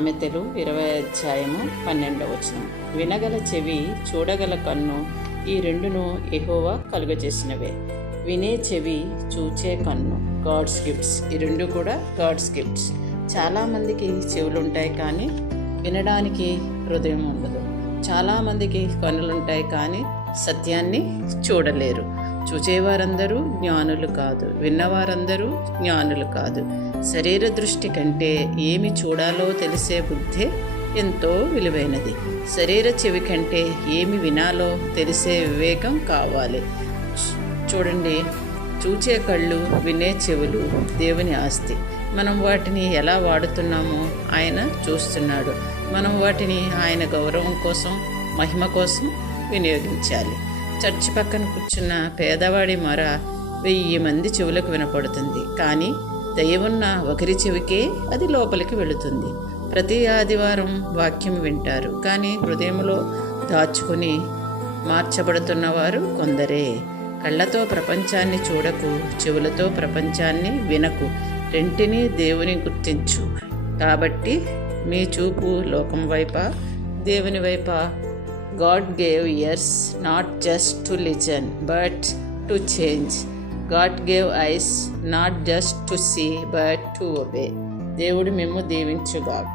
సామెతలు 20 అధ్యాయము 12 వినగల చెవి, చూడగల కన్ను, ఈ రెండును యెహోవా కలుగజేసినవే. వినే చెవి, చూచే కన్ను, గాడ్స్ గిఫ్ట్స్. ఈ రెండు కూడా గాడ్స్ గిఫ్ట్స్. చాలామందికి చెవులుంటాయి కానీ వినడానికి హృదయం ఉండదు. చాలామందికి కన్నులుంటాయి కానీ సత్యాన్ని చూడలేరు. చూచేవారందరూ జ్ఞానులు కాదు, విన్నవారందరూ జ్ఞానులు కాదు. శరీర దృష్టి కంటే ఏమి చూడాలో తెలిసే బుద్ధే ఎంతో విలువైనది. శరీర చెవి కంటే ఏమి వినాలో తెలిసే వివేకం కావాలి. చూడండి, చూచే కళ్ళు, వినే చెవులు దేవుని ఆస్తి. మనం వాటిని ఎలా వాడుతున్నామో ఆయన చూస్తున్నాడు. మనం వాటిని ఆయన గౌరవం కోసం, మహిమ కోసం వినియోగించాలి. చర్చి పక్కన కూర్చున్న పేదవాడి మొర 1000 మంది చెవులకు వినపడుతుంది, కానీ దయవున్న ఒకరి చెవికే అది లోపలికి వెళుతుంది. ప్రతి ఆదివారం వాక్యం వింటారు, కానీ హృదయంలో దాచుకుని మార్చబడుతున్నవారు కొందరే. కళ్ళతో ప్రపంచాన్ని చూడకు, చెవులతో ప్రపంచాన్ని వినకు. రెంటినీ దేవుని గుర్తించు. కాబట్టి మీ చూపు లోకం వైపా, దేవుని వైపా? God gave ears not just to listen but to change. God gave eyes not just to see but to obey. దేవుడు మిమ్ము దీవించుగాక.